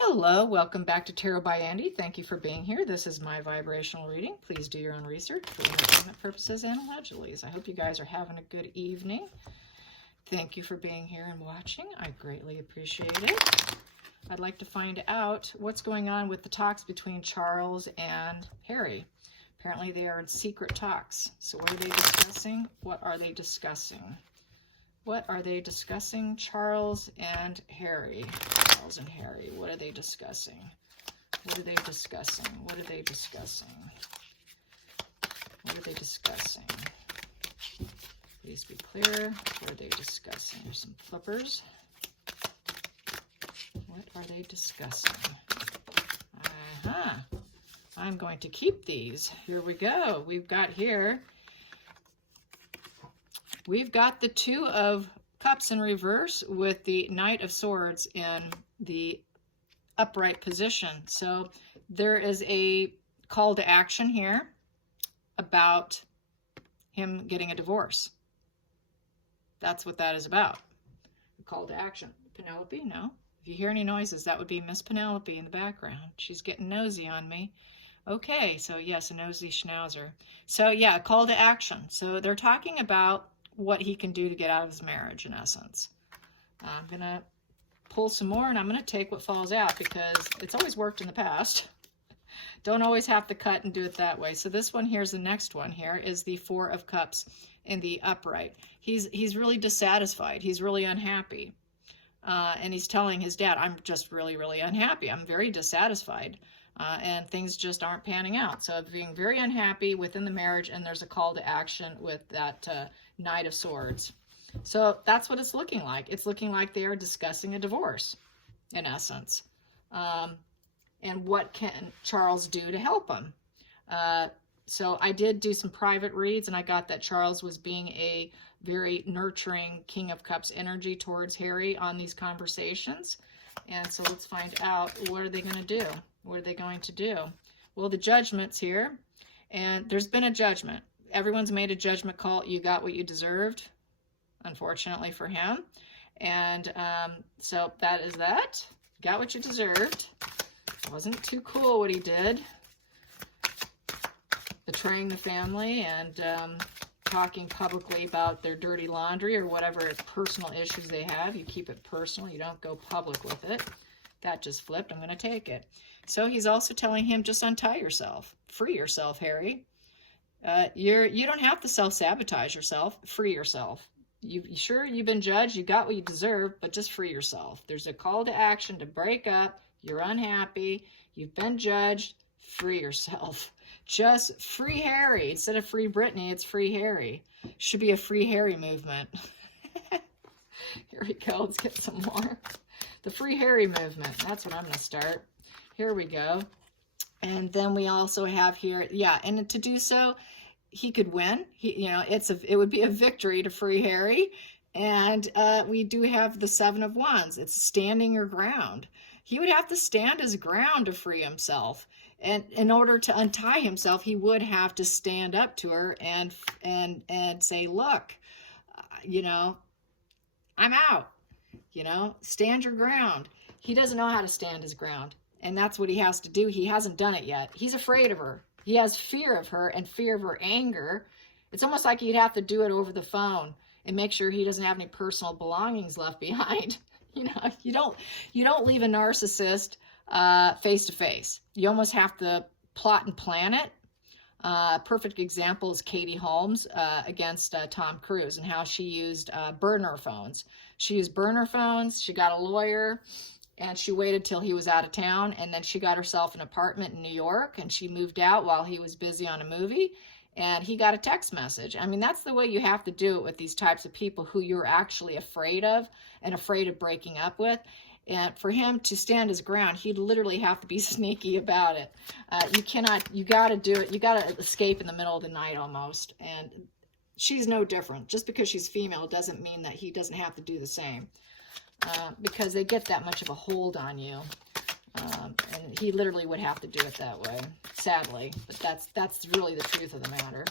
Hello, welcome back to Tarot by Andy. Thank you for being here. This is my vibrational reading. Please do your own research for entertainment purposes and allegedly. I hope you guys are having a good evening. Thank you for being here and watching. I greatly appreciate it. I'd like to find out what's going on with the talks between Charles and Harry. Apparently they are in secret talks. So what are they discussing? What are they discussing? What are they discussing? Charles and Harry. Charles and Harry. What are they discussing? What are they discussing? What are they discussing? What are they discussing? Please be clear. What are they discussing? There's some flippers. What are they discussing? I'm going to keep these. Here we go. We've got the Two of Cups in reverse with the Knight of Swords in the upright position. So there is a call to action here about him getting a divorce. That's what that is about. A call to action. Penelope, no. If you hear any noises, that would be Miss Penelope in the background. She's getting nosy on me. Okay, so yes, a nosy schnauzer. So yeah, a call to action. So they're talking about what he can do to get out of his marriage, in essence. I'm going to pull some more, and I'm going to take what falls out because it's always worked in the past. Don't always have to cut and do it that way. So this one here's the next one here is the Four of Cups in the upright. He's really dissatisfied. He's really unhappy. And he's telling his dad, I'm just really, really unhappy. I'm very dissatisfied. And things just aren't panning out. So being very unhappy within the marriage, and there's a call to action with that Knight of Swords. So that's what it's looking like. It's looking like they are discussing a divorce, in essence. And what can Charles do to help him? So I did do some private reads, and I got that Charles was being a very nurturing King of Cups energy towards Harry on these conversations. And so let's find out, what are they going to do? What are they going to do? Well, the Judgment's here, and there's been a judgment. Everyone's made a judgment call. You got what you deserved, unfortunately for him. And so that is that. Got what you deserved. Wasn't too cool what he did. Betraying the family and talking publicly about their dirty laundry or whatever personal issues they have. You keep it personal. You don't go public with it. That just flipped. I'm going to take it. So he's also telling him, just untie yourself. Free yourself, Harry. You don't have to self-sabotage yourself. Free yourself. Sure, you've been judged. You got what you deserve, but just free yourself. There's a call to action to break up. You're unhappy. You've been judged. Free yourself. Just free Harry. Instead of free Brittany, it's free Harry. Should be a free Harry movement. Here we go. Let's get some more. The free Harry movement. That's what I'm going to start. Here we go. And then we also have here, yeah, and to do so, he could win. It would be a victory to free Harry. And we do have the Seven of Wands. It's standing your ground. He would have to stand his ground to free himself. And in order to untie himself, he would have to stand up to her and say, look, I'm out. Stand your ground. He doesn't know how to stand his ground. And that's what he has to do. He hasn't done it yet. He's afraid of her. He has fear of her and fear of her anger. It's almost like he'd have to do it over the phone and make sure he doesn't have any personal belongings left behind. You don't leave a narcissist face to face. You almost have to plot and plan it. A perfect example is Katie Holmes against Tom Cruise and how she used burner phones. She used burner phones. She got a lawyer. And she waited till he was out of town, and then she got herself an apartment in New York, and she moved out while he was busy on a movie, and he got a text message. I mean, that's the way you have to do it with these types of people who you're actually afraid of and afraid of breaking up with. And for him to stand his ground, he'd literally have to be sneaky about it. You got to do it. You got to escape in the middle of the night almost. And she's no different. Just because she's female doesn't mean that he doesn't have to do the same. Because they get that much of a hold on you. And he literally would have to do it that way, sadly. But that's really the truth of the matter.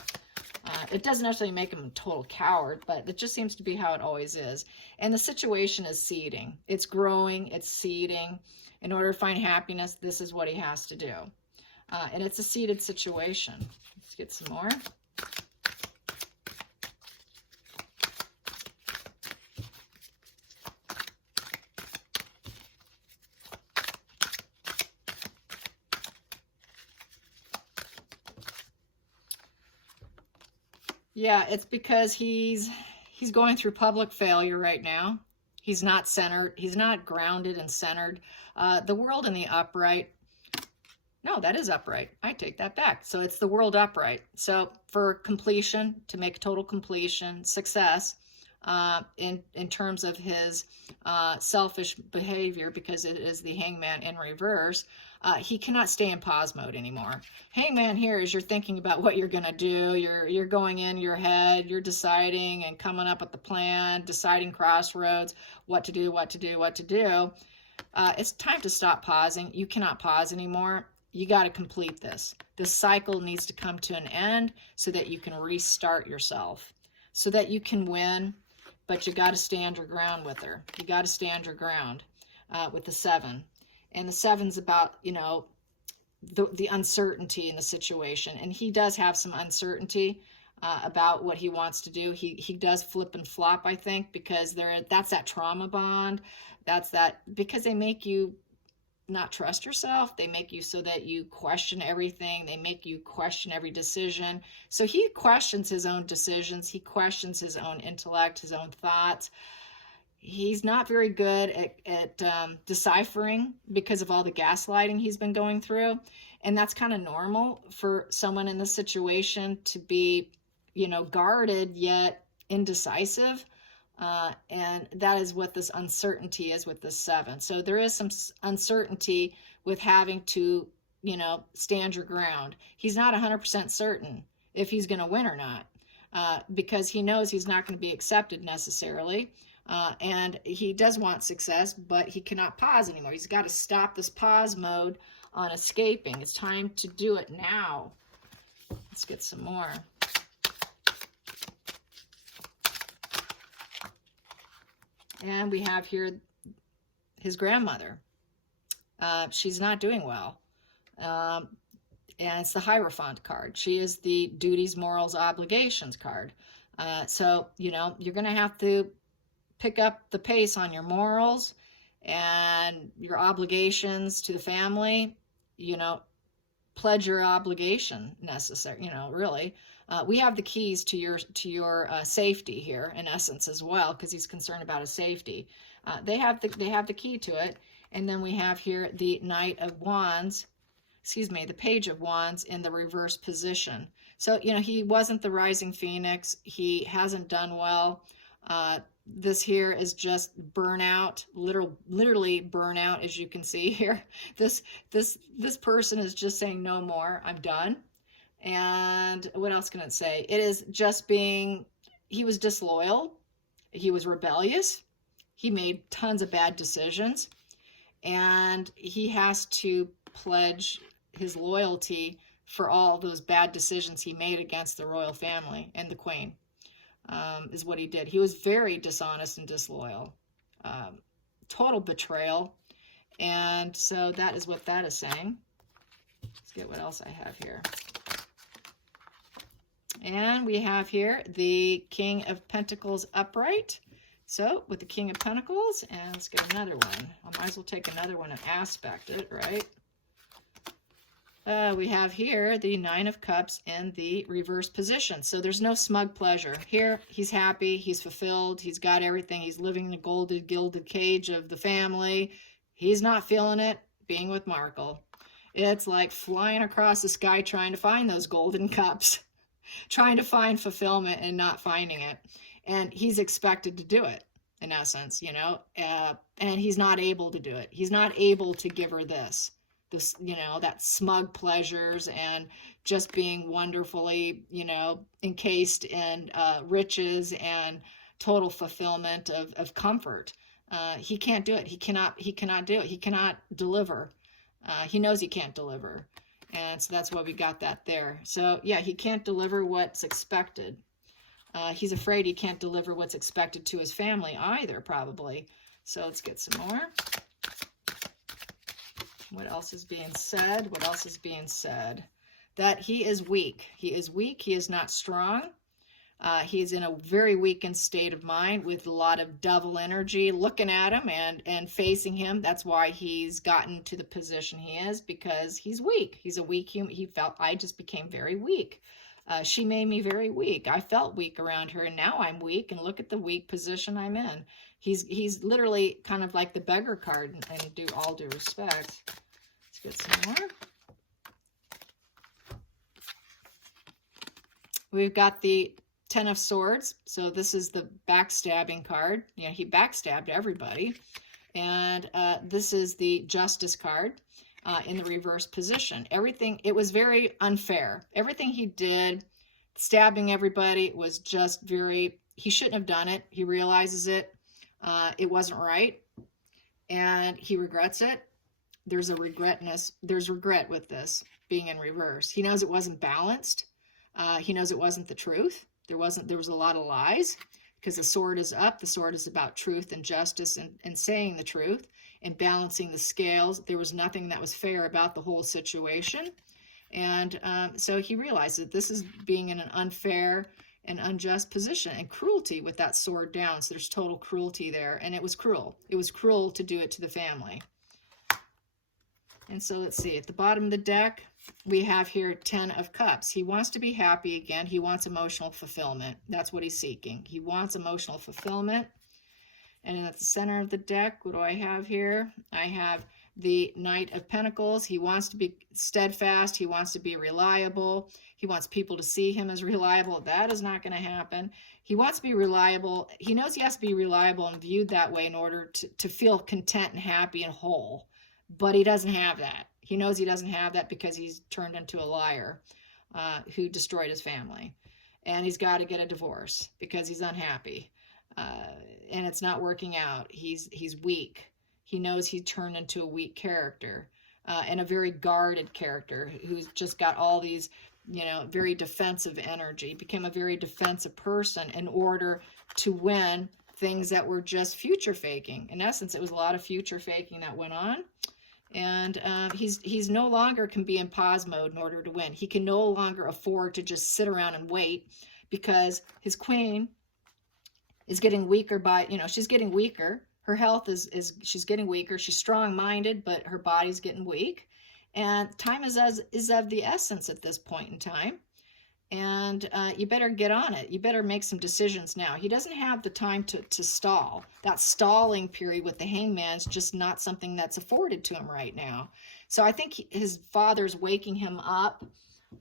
It doesn't necessarily make him a total coward, but it just seems to be how it always is. And the situation is seeding. It's growing, it's seeding. In order to find happiness, this is what he has to do. And it's a seeded situation. Let's get some more. Yeah, it's because he's going through public failure right now. He's not centered. He's not grounded and centered. The world in the upright. No, that is upright. I take that back. So it's the world upright. So for completion, to make total completion, success, in terms of his selfish behavior, because it is the hangman in reverse, he cannot stay in pause mode anymore. Hangman here is you're thinking about what you're going to do. You're going in your head. You're deciding and coming up with the plan, deciding crossroads, what to do, what to do, what to do. It's time to stop pausing. You cannot pause anymore. You got to complete this. This cycle needs to come to an end so that you can restart yourself, so that you can win, but you got to stand your ground with her. You got to stand your ground with the 7. And the 7's about, you know, the uncertainty in the situation. And he does have some uncertainty about what he wants to do. He does flip and flop, I think, because that's that trauma bond. That's that, because they make you not trust yourself. They make you so that you question everything. They make you question every decision. So he questions his own decisions. He questions his own intellect, his own thoughts. He's not very good at deciphering because of all the gaslighting he's been going through. And that's kind of normal for someone in this situation to be, you know, guarded yet indecisive. And that is what this uncertainty is with this 7. So there is some uncertainty with having to, you know, stand your ground. He's not 100% certain if he's going to win or not, because he knows he's not going to be accepted necessarily. And he does want success, but he cannot pause anymore. He's got to stop this pause mode on escaping. It's time to do it now. Let's get some more. And we have here his grandmother. She's not doing well. And it's the Hierophant card. She is the duties, morals, obligations card. So, you know, you're going to have to pick up the pace on your morals and your obligations to the family. You know, pledge your obligation necessary, you know, really. We have the keys to your safety here, in essence, as well, because he's concerned about his safety. They have the key to it, and then we have here the Knight of Wands, the Page of Wands in the reverse position. So, you know, he wasn't the rising phoenix. He hasn't done well. This here is just burnout, literally burnout, as you can see here. This person is just saying no more. I'm done. And what else can it say? It is just being, he was disloyal. He was rebellious. He made tons of bad decisions. And he has to pledge his loyalty for all those bad decisions he made against the royal family and the queen, is what he did. He was very dishonest and disloyal. Total betrayal. And so that is what that is saying. Let's get what else I have here. And we have here the King of Pentacles upright. So with the King of Pentacles, and let's get another one. I might as well take another one and aspect it, right? We have here the Nine of Cups in the reverse position. So there's no smug pleasure. Here, he's happy, he's fulfilled, he's got everything. He's living in the golden, gilded cage of the family. He's not feeling it being with Markle. It's like flying across the sky trying to find those golden cups. Trying to find fulfillment and not finding it. And he's expected to do it, in essence, you know, and he's not able to do it. He's not able to give her this, you know, that smug pleasures and just being wonderfully, you know, encased in riches and total fulfillment of comfort. He can't do it. He cannot do it. He cannot deliver. He knows he can't deliver. And so that's why we got that there. So yeah, he can't deliver what's expected. He's afraid he can't deliver what's expected to his family either, probably. So let's get some more. What else is being said? What else is being said? That he is weak. He is weak. He is not strong. He's in a very weakened state of mind with a lot of devil energy looking at him and facing him. That's why he's gotten to the position he is, because he's weak. He's a weak human. He felt, I just became very weak. She made me very weak. I felt weak around her, and now I'm weak, and look at the weak position I'm in. He's literally kind of like the beggar card, and do all due respect. Let's get some more. We've got the Ten of Swords. So this is the backstabbing card. You know, he backstabbed everybody. And this is the Justice card in the reverse position. Everything, it was very unfair. Everything he did, stabbing everybody, was just very, he shouldn't have done it. He realizes it. It wasn't right. And he regrets it. There's there's regret with this being in reverse. He knows it wasn't balanced. He knows it wasn't the truth. There was a lot of lies, because the sword is up. The sword is about truth and justice and saying the truth and balancing the scales. There was nothing that was fair about the whole situation. And so he realized that this is being in an unfair and unjust position, and cruelty with that sword down. So there's total cruelty there. And it was cruel. It was cruel to do it to the family. And so let's see, at the bottom of the deck, we have here 10 of Cups. He wants to be happy again. He wants emotional fulfillment. That's what he's seeking. He wants emotional fulfillment. And then at the center of the deck, what do I have here? I have the Knight of Pentacles. He wants to be steadfast. He wants to be reliable. He wants people to see him as reliable. That is not going to happen. He wants to be reliable. He knows he has to be reliable and viewed that way in order to feel content and happy and whole. But he doesn't have that. He knows he doesn't have that because he's turned into a liar who destroyed his family. And he's got to get a divorce because he's unhappy. And it's not working out. He's weak. He knows he turned into a weak character and a very guarded character who's just got all these, you know, very defensive energy. Became a very defensive person in order to win things that were just future faking. In essence, it was a lot of future faking that went on. And he's no longer can be in pause mode in order to win. He can no longer afford to just sit around and wait, because his queen is getting weaker by, you know, she's getting weaker. Her health she's getting weaker. She's strong-minded, but her body's getting weak. And time is of the essence at this point in time. And you better get on it. You better make some decisions now. He doesn't have the time to stall. That stalling period with the Hangman is just not something that's afforded to him right now. So I think his father's waking him up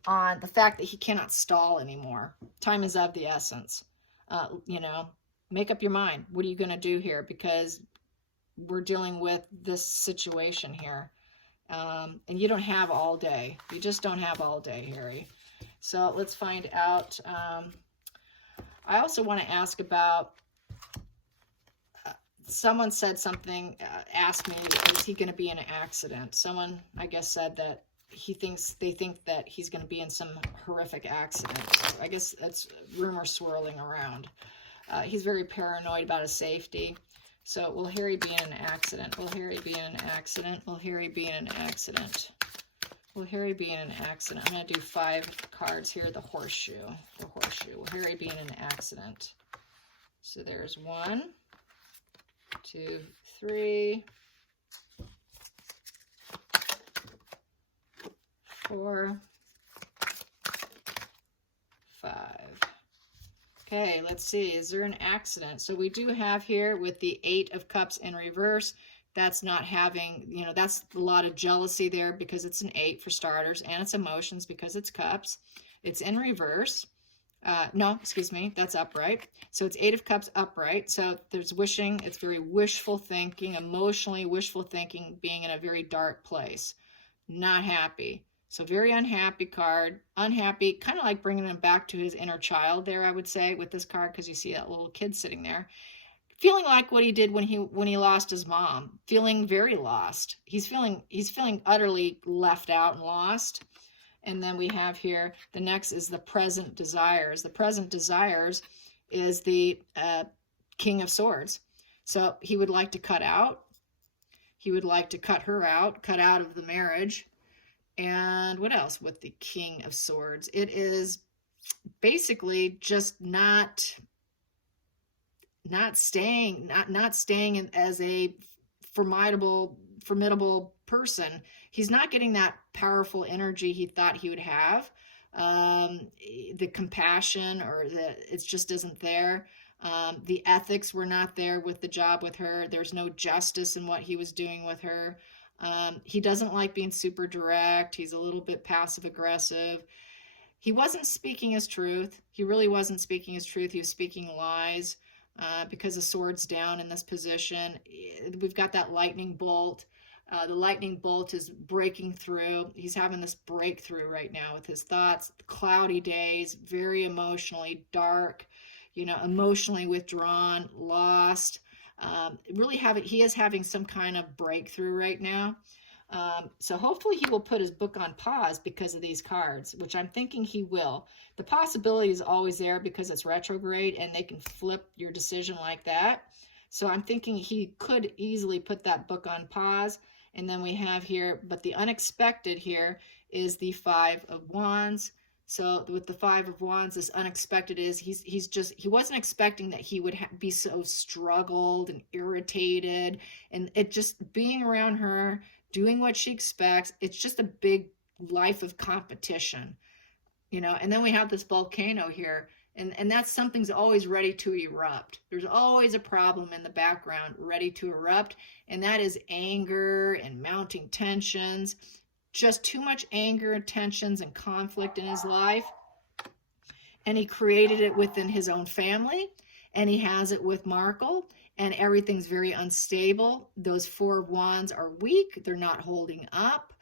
on the fact that he cannot stall anymore. Time is of the essence. You know, make up your mind. What are you going to do here? Because we're dealing with this situation here. And you don't have all day. You just don't have all day, Harry. So let's find out. I also want to ask about, someone said something, asked me, is he going to be in an accident? Someone, I guess, said that they think that he's going to be in some horrific accident. So I guess that's rumor swirling around. He's very paranoid about his safety. So will Harry be in an accident? Will Harry be in an accident? Will Harry be in an accident? Will Harry be in an accident? I'm going to do 5 cards here. The horseshoe. The horseshoe. Will Harry be in an accident? So there's 1, 2, 3, 4, 5. Okay, let's see. Is there an accident? So we do have here with the 8 of Cups in reverse. That's not having, you know, that's a lot of jealousy there because it's an 8 for starters, and it's emotions because it's cups. It's in reverse. No, excuse me, that's upright. So it's 8 of Cups upright. So there's wishing. It's very wishful thinking, emotionally wishful thinking, being in a very dark place. Not happy. So very unhappy card. Unhappy, kind of like bringing him back to his inner child there, I would say, with this card, because you see that little kid sitting there. feeling like what he did when he lost his mom, feeling very lost. He's feeling utterly left out and lost. And then we have here, the next is the present desires. The present desires is the King of Swords. So he would like to cut out. He would like to cut her out, cut out of the marriage. And what else with the King of Swords? It is basically just not staying as a formidable person. He's not getting that powerful energy he thought he would have. The compassion, or it just isn't there. The ethics were not there with the job with her. There's no justice in what he was doing with her. He doesn't like being super direct. He's a little bit passive aggressive. He wasn't speaking his truth. He really wasn't speaking his truth. He was speaking lies. Because the sword's down in this position. We've got that lightning bolt. The lightning bolt is breaking through. He's having this breakthrough right now with his thoughts. Cloudy days, very emotionally dark, emotionally withdrawn, lost. He is having some kind of breakthrough right now. So hopefully he will put his book on pause because of these cards, which I'm thinking he will. The possibility is always there because it's retrograde and they can flip your decision like that. So I'm thinking he could easily put that book on pause. And then we have here, but the unexpected here is the Five of Wands. So with the Five of Wands, this unexpected is he wasn't expecting that he would be so struggled and irritated, and it just being around her, doing what she expects. It's just a big life of competition, and then we have this volcano here, and that's something's always ready to erupt. There's always a problem in the background ready to erupt, and that is anger and mounting tensions. Just too much anger and tensions and conflict in his life. And he created it within his own family, and he has it with Markle, and everything's very unstable. Those Four of Wands are weak. They're not holding up.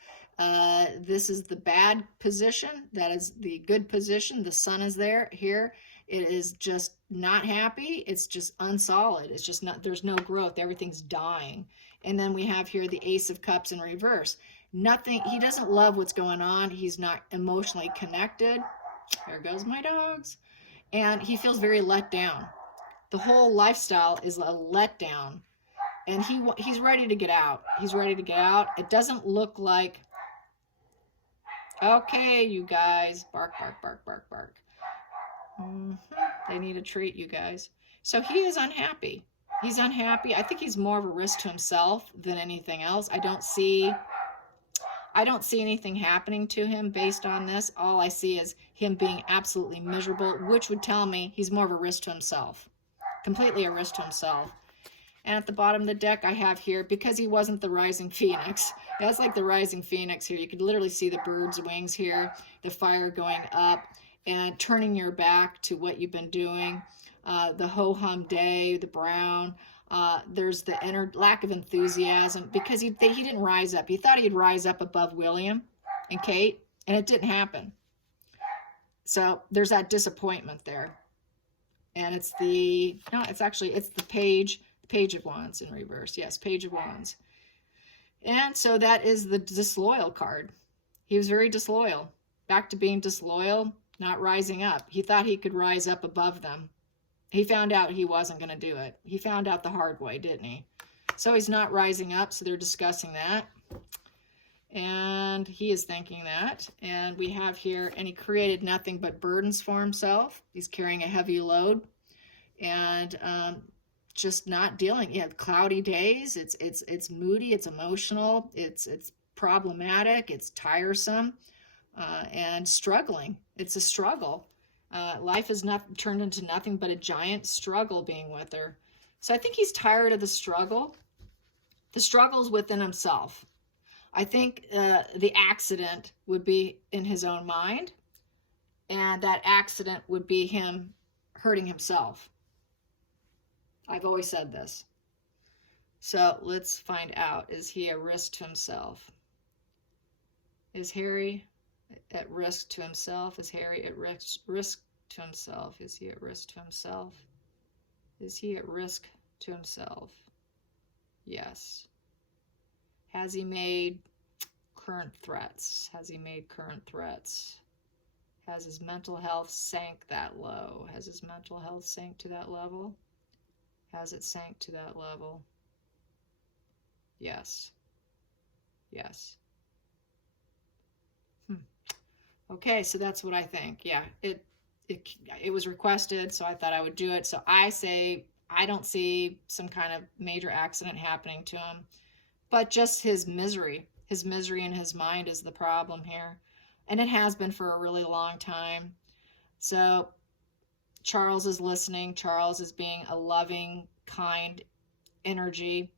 This is the bad position. That is the good position. The sun is there here. It is just not happy. It's just unsolid. It's just not, there's no growth. Everything's dying. And then we have here the Ace of Cups in reverse. Nothing, he doesn't love what's going on. He's not emotionally connected. There goes my dogs. And he feels very let down. The whole lifestyle is a letdown. And he's ready to get out. He's ready to get out. It doesn't look like, okay, you guys, bark, bark, bark, bark, bark. They need a treat, you guys. So he is unhappy. He's unhappy. I think he's more of a risk to himself than anything else. I don't see anything happening to him based on this. All I see is him being absolutely miserable, which would tell me he's more of a risk to himself. Completely a risk to himself. And at the bottom of the deck I have here, because he wasn't the rising phoenix. That's like the rising phoenix here. You could literally see the bird's wings here, the fire going up, and turning your back to what you've been doing. The ho-hum day, the brown. There's the lack of enthusiasm because he didn't rise up. He thought he'd rise up above William and Kate, and it didn't happen. So there's that disappointment there. And it's the Page of Wands in reverse. Yes, Page of Wands. And so that is the disloyal card. He was very disloyal. Back to being disloyal, not rising up. He thought he could rise up above them. He found out he wasn't going to do it. He found out the hard way, didn't he? So he's not rising up, so they're discussing that. And he is thinking that. And we have here, and he created nothing but burdens for himself. He's carrying a heavy load. And just not dealing. You have cloudy days. It's moody. It's emotional. It's problematic. It's tiresome. And struggling. It's a struggle. Life is not turned into nothing but a giant struggle being with her. So I think he's tired of the struggle. The struggle's within himself. I think the accident would be in his own mind, and that accident would be him hurting himself. I've always said this. So let's find out. Is he a risk to himself? Is Harry at risk to himself? Is Harry at risk to himself? Is he at risk to himself? Is he at risk to himself? Yes. Has he made current threats? Has he made current threats? Has his mental health sank that low? Has his mental health sank to that level? Has it sank to that level? Yes. Yes. Okay, so that's what I think. Yeah, it was requested, so I thought I would do it. So I say I don't see some kind of major accident happening to him, but just his misery. His misery in his mind is the problem here. And it has been for a really long time. So Charles is listening. Charles is being a loving, kind energy.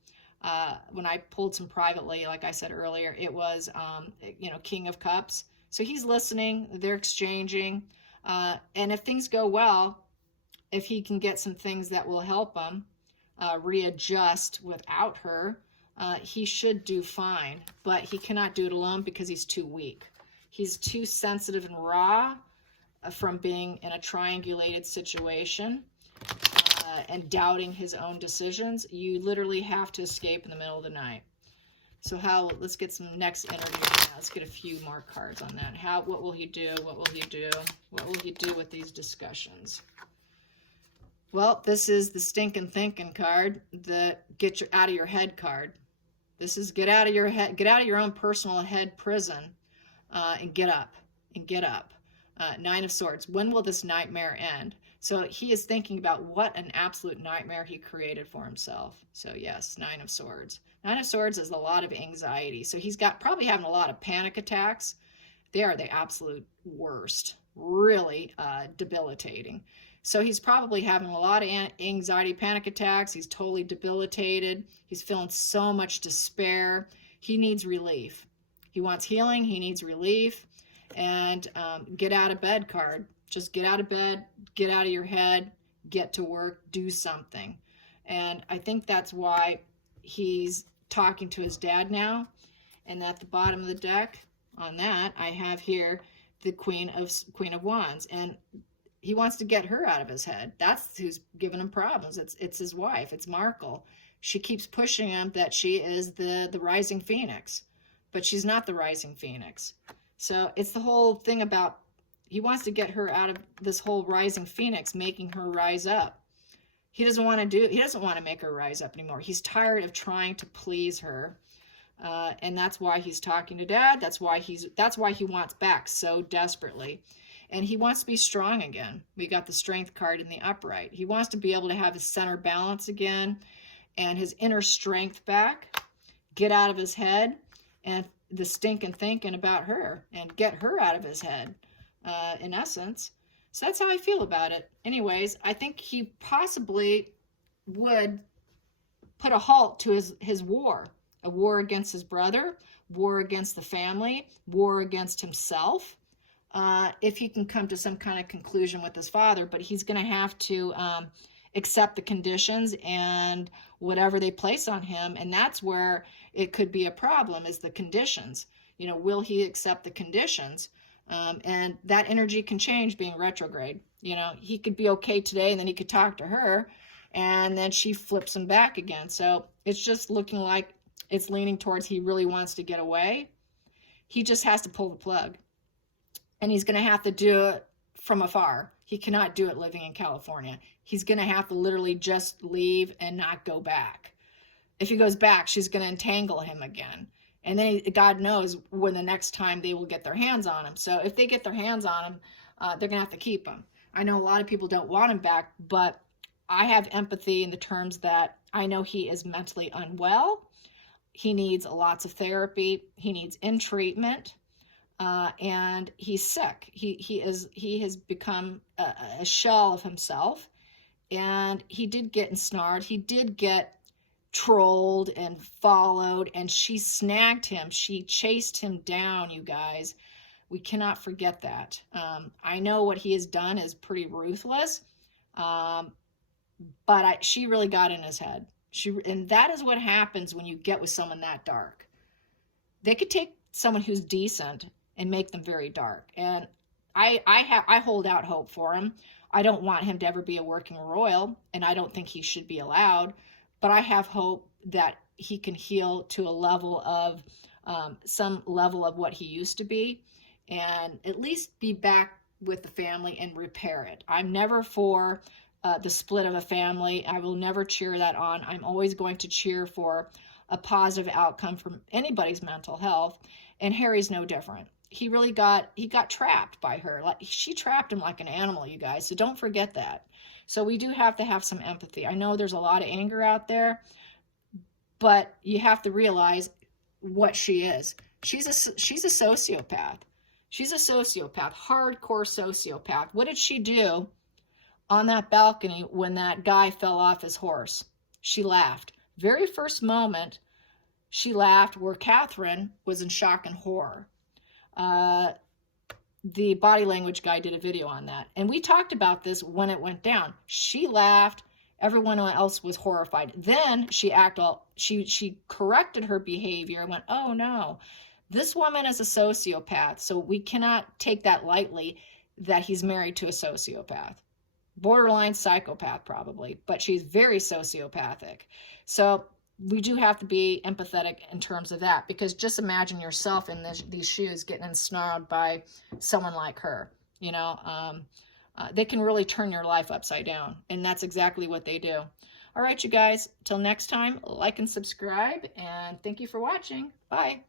When I pulled some privately, like I said earlier, it was, King of Cups. So he's listening. They're exchanging. And if things go well, if he can get some things that will help him readjust without her, he should do fine. But he cannot do it alone because he's too weak. He's too sensitive and raw from being in a triangulated situation and doubting his own decisions. You literally have to escape in the middle of the night. So let's get some next energy. Let's get a few more cards on that. What will he do? What will he do? What will he do with these discussions? Well, this is the stinking thinking card, the get your out of your head card. This is get out of your head, get out of your own personal head prison, and get up, and get up. Nine of Swords. When will this nightmare end? So he is thinking about what an absolute nightmare he created for himself. So yes, Nine of Swords. Nine of Swords is a lot of anxiety. So he's probably having a lot of panic attacks. They are the absolute worst, really debilitating. So he's probably having a lot of anxiety, panic attacks. He's totally debilitated. He's feeling so much despair. He needs relief. He wants healing. He needs relief. And get out of bed card. Just get out of bed, get out of your head, get to work, do something. And I think that's why he's talking to his dad now. And at the bottom of the deck, on that, I have here the Queen of Wands. And he wants to get her out of his head. That's who's giving him problems. It's his wife. It's Markle. She keeps pushing him that she is the rising phoenix. But she's not the rising phoenix. So it's the whole thing about he wants to get her out of this whole rising phoenix, making her rise up. He doesn't want to make her rise up anymore. He's tired of trying to please her. And that's why he's talking to dad. That's why he wants back so desperately. And he wants to be strong again. We got the strength card in the upright. He wants to be able to have his center balance again and his inner strength back, get out of his head and the stinking thinking about her and get her out of his head, in essence. So that's how I feel about it. Anyways, I think he possibly would put a halt to his war, a war against his brother, war against the family, war against himself, if he can come to some kind of conclusion with his father. But he's going to have to accept the conditions and whatever they place on him. And that's where it could be a problem, is the conditions. Will he accept the conditions? And that energy can change being retrograde. He could be okay today and then he could talk to her and then she flips him back again. So it's just looking like it's leaning towards he really wants to get away. He just has to pull the plug. And he's going to have to do it from afar. He cannot do it living in California. He's going to have to literally just leave and not go back. If he goes back, she's going to entangle him again. And then God knows when the next time they will get their hands on him. So if they get their hands on him, they're going to have to keep him. I know a lot of people don't want him back, but I have empathy in the terms that I know he is mentally unwell. He needs lots of therapy. He needs in treatment. And he's sick. He has become a shell of himself. And he did get ensnared. He did get trolled and followed, and she snagged him. She chased him down, you guys. We cannot forget that. I know what he has done is pretty ruthless, but she really got in his head. And that is what happens when you get with someone that dark. They could take someone who's decent and make them very dark. And I hold out hope for him. I don't want him to ever be a working royal, and I don't think he should be allowed, but I have hope that he can heal to a level of some level of what he used to be, and at least be back with the family and repair it. I'm never for the split of a family. I will never cheer that on. I'm always going to cheer for a positive outcome from anybody's mental health, and Harry's no different. He got trapped by her. Like, she trapped him like an animal, you guys. So don't forget that. So we do have to have some empathy. I know there's a lot of anger out there, but you have to realize what she is. She's a sociopath. She's a sociopath, hardcore sociopath. What did she do on that balcony when that guy fell off his horse? She laughed. Very first moment, she laughed, where Catherine was in shock and horror. The body language guy did a video on that, and we talked about this when it went down. She laughed. Everyone else was horrified. Then she corrected her behavior and went, oh no, this woman is a sociopath, so we cannot take that lightly that he's married to a sociopath. Borderline psychopath probably, but she's very sociopathic. So we do have to be empathetic in terms of that, because just imagine yourself in these shoes getting ensnarled by someone like her. You know, they can really turn your life upside down, and that's exactly what they do. All right, you guys, till next time, like and subscribe, and thank you for watching. Bye.